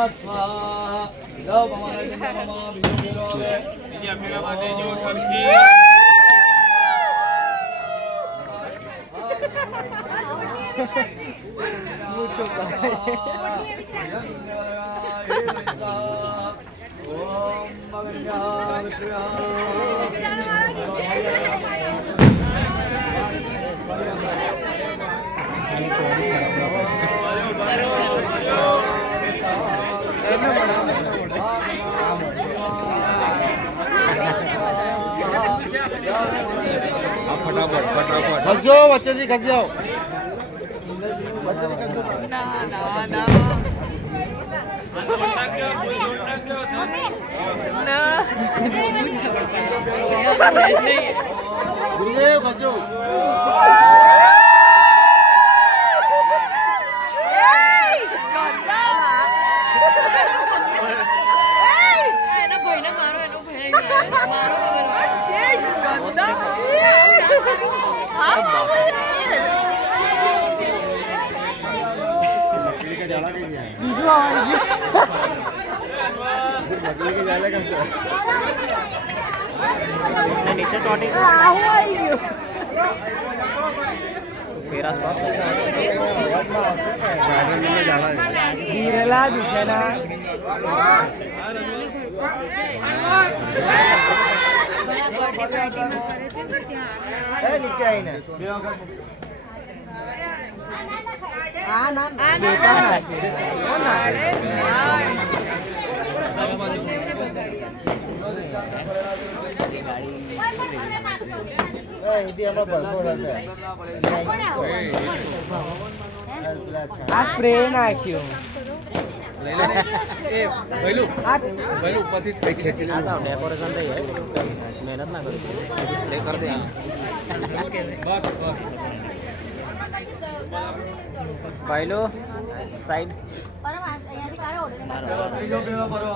Mucho फटाफट फटाफट घस जाओ बच्चे जी घस जाओ बच्चे जी घस जाओ ना गुरुदेव घस जाओ नीचे चोटी फेरा स्टॉप गिरला दिसेना नीचे आई ना स्प्रे नाख्यो डेकोरेशन तो मेहनत ना करो स्प्रे कर दे पाइलो साइड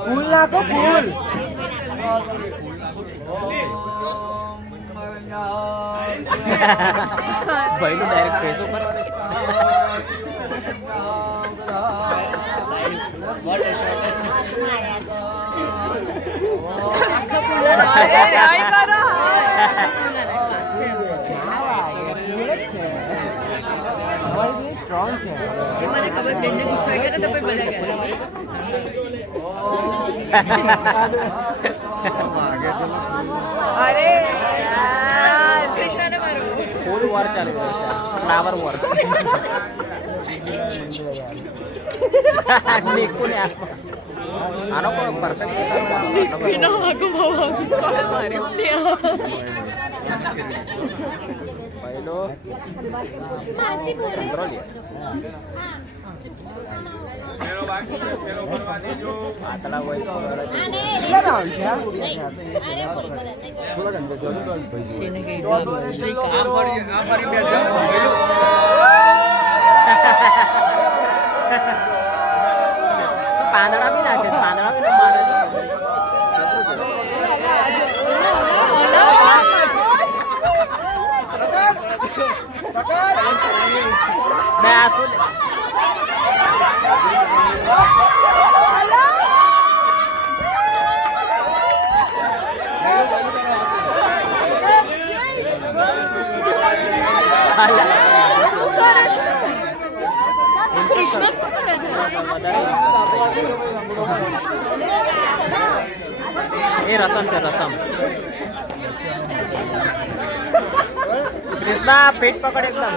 फूल नाखो फूल भाई लो डायरेक्ट फेस ऊपर स्ट्रॉन्ग છે એ મને ખબર બેનને ગુસ્સો આવ્યો તો પણ મજા ગયા અરે યાર કૃષ્ણને મારો ફૂલ વોર ચાલી રહ્યો છે ફ્લાવર વોર નિકુને આનો કોઈ પરફેક્ટ નિકુનો આગો ભાવ કોણ મારે પહેલો માસી બોલે આતલા વોઇસ પાંદડા બી નાખે પાંદડા બી મારે ये रसम છે રસમ कृष्णा पेट पकड़ एकदम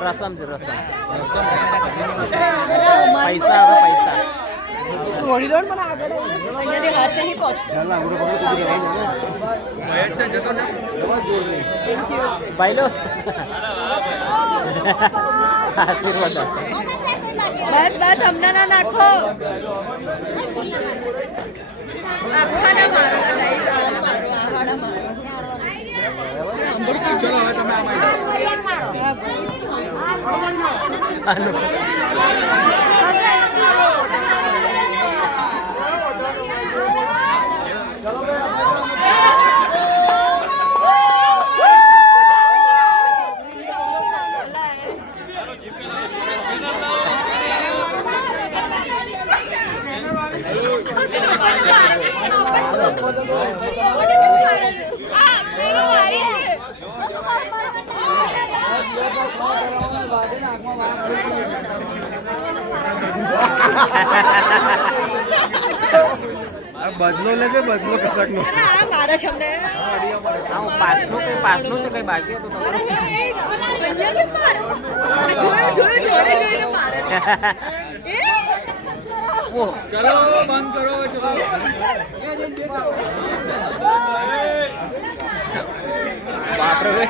रसम છે રસમ પૈસા હવે પૈસા થોડી દોડ મને આગળ અહીંયાથી હાથ નહીં પહોંચ ચાલ આગળ પકડ તું લઈ જા મહેશ છે જતો જા થેન્ક યુ ભાઈલો આશીર્વાદ બસ બસ હમણાં ના નાખો આખા ના મારો ગાઈસ આ મારો આહાડા મારો ચલો હવે તમે આમાં બદલો લેજે બદલો કશાક નો મારા છમને પાસનો છે કઈ બાકી હતું ચલો બંધ કરો ચલો બાપરે